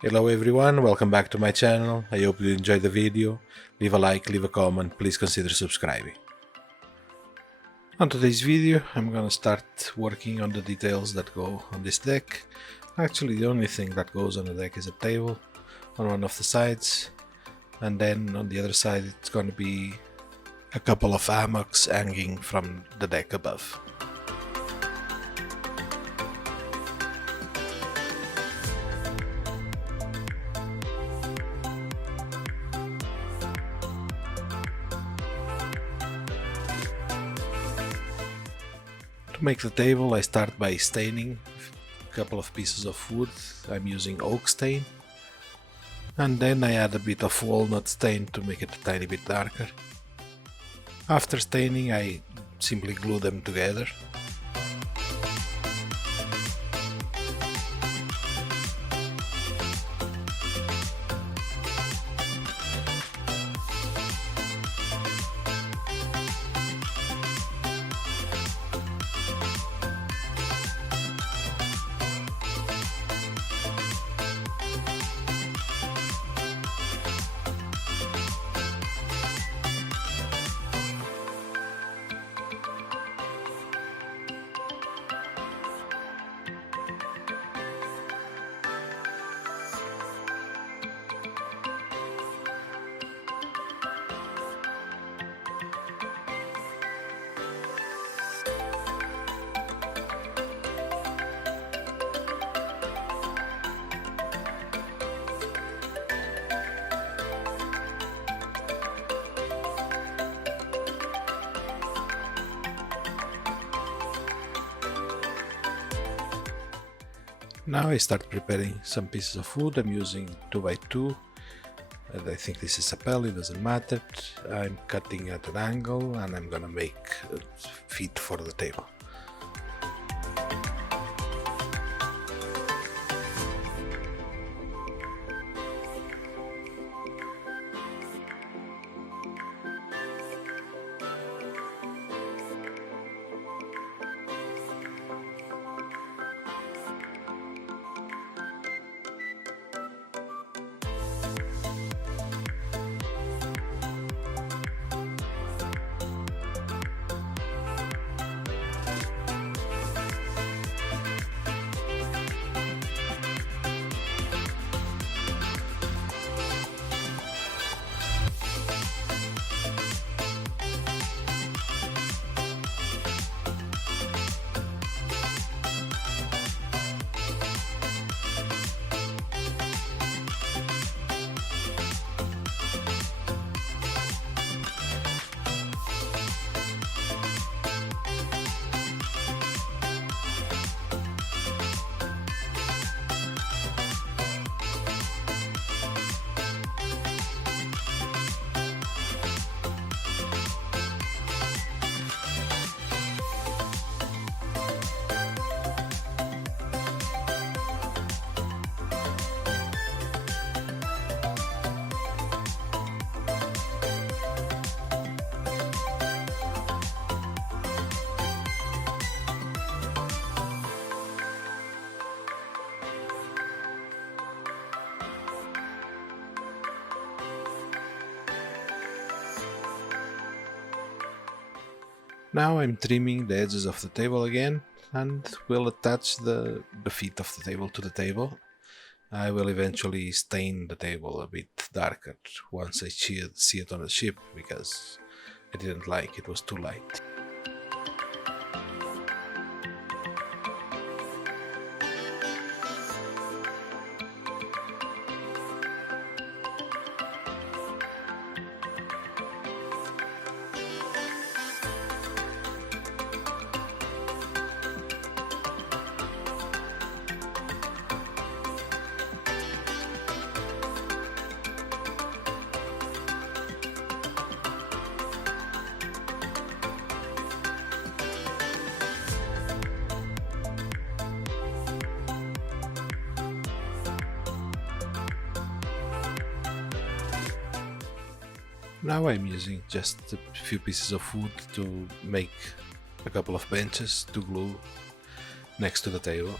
Hello everyone, welcome back to my channel. I hope you enjoyed the video. Leave a like, leave a comment, please consider subscribing. On today's video, I'm gonna start working on the details that go on this deck. Actually, the only thing that goes on the deck is a table on one of the sides, and then on the other side it's gonna be a couple of hammocks hanging from the deck above. To make the table, I start by staining a couple of pieces of wood. I'm using oak stain, and then I add a bit of walnut stain to make it a tiny bit darker. After staining, I simply glue them together. Now I start preparing some pieces of wood. I'm using 2x2, and I think this is a pell, it doesn't matter. I'm cutting at an angle and I'm gonna make feet for the table. Now I'm trimming the edges of the table again, and will attach the feet of the table to the table. I will eventually stain the table a bit darker once I see it on the ship, because I didn't like it was too light. Now I'm using just a few pieces of wood to make a couple of benches to glue next to the table.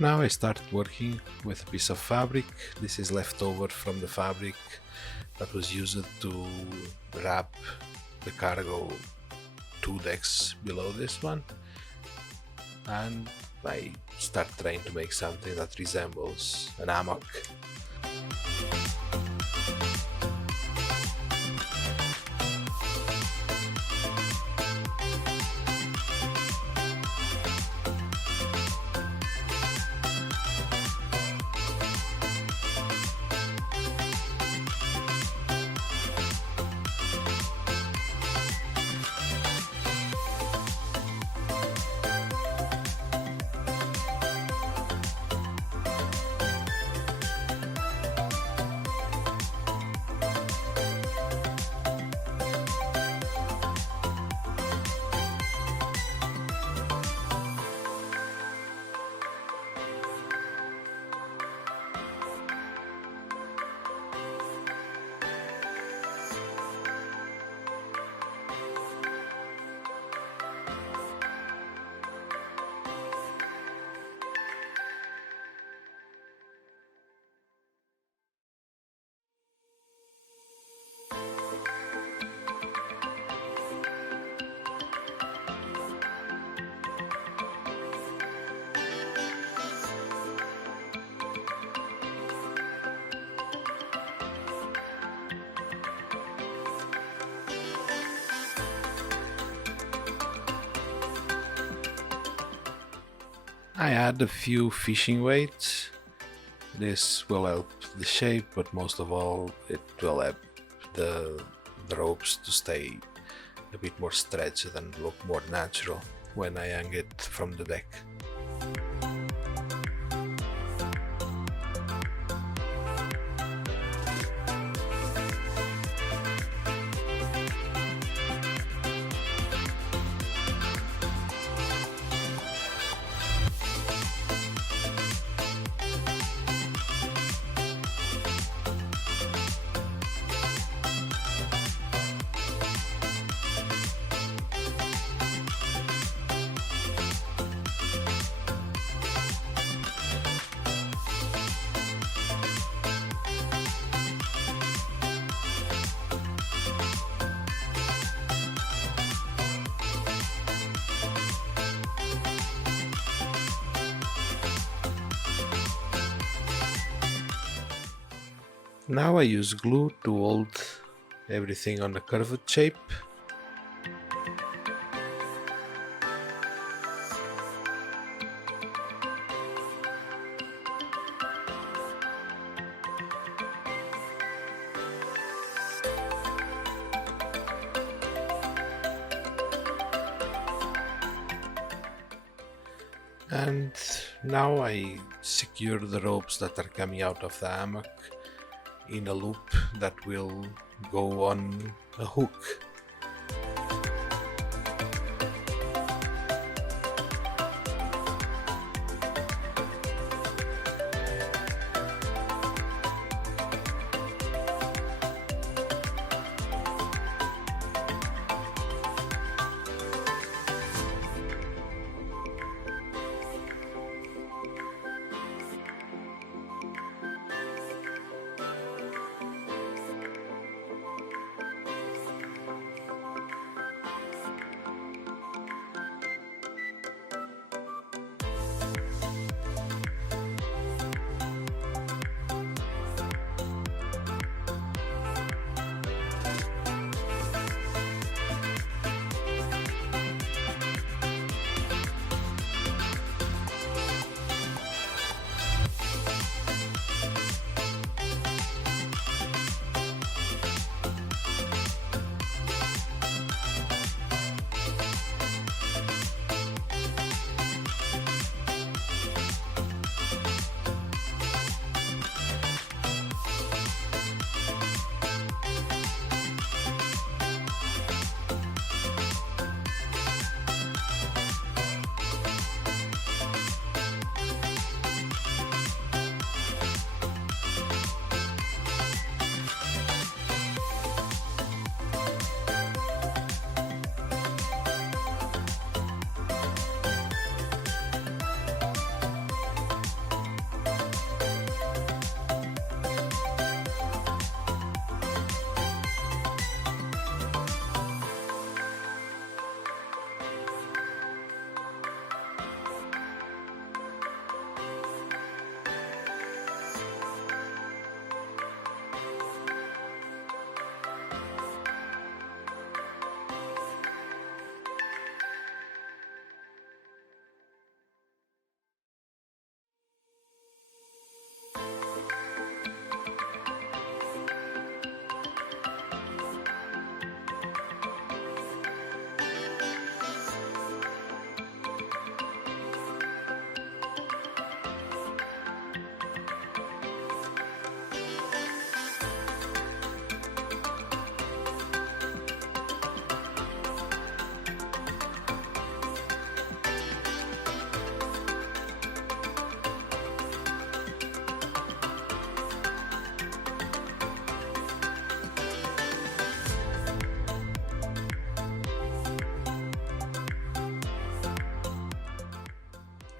Now I start working with a piece of fabric. This is leftover from the fabric that was used to wrap the cargo 2 decks below this one, and I start trying to make something that resembles an hammock. I add a few fishing weights. This will help the shape, but most of all it will help the ropes to stay a bit more stretched and look more natural when I hang it from the deck. Now I use glue to hold everything on a curved shape. And now I secure the ropes that are coming out of the hammock in a loop that will go on a hook.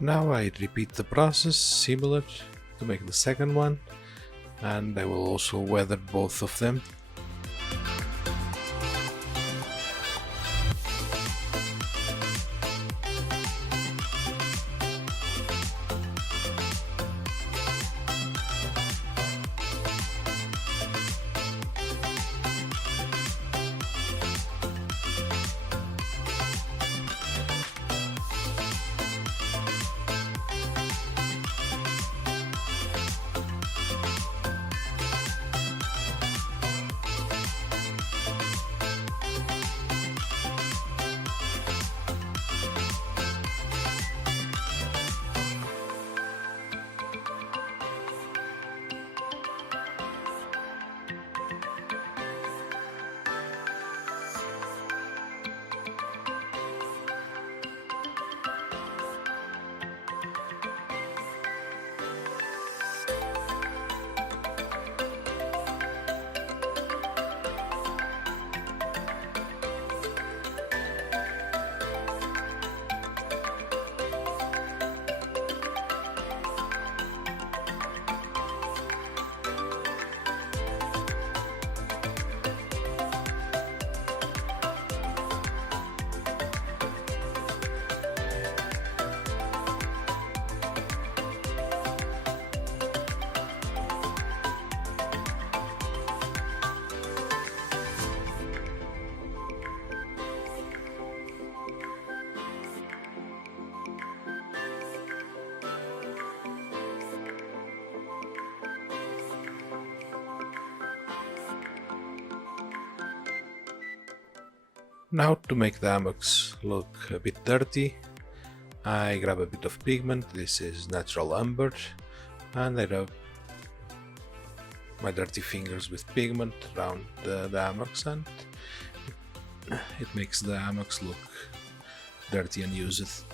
Now I repeat the process similar to make the second one, and I will also weather both of them. Now to make the hammocks look a bit dirty, I grab a bit of pigment. This is natural umber, and I rub my dirty fingers with pigment around the hammocks, and it makes the hammocks look dirty and used.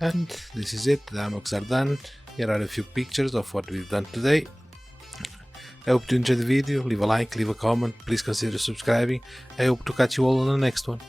And this is it, the hammocks are done. Here are a few pictures of what we've done today. I hope you enjoyed the video. Leave a like, leave a comment, please consider subscribing. I hope to catch you all on the next one.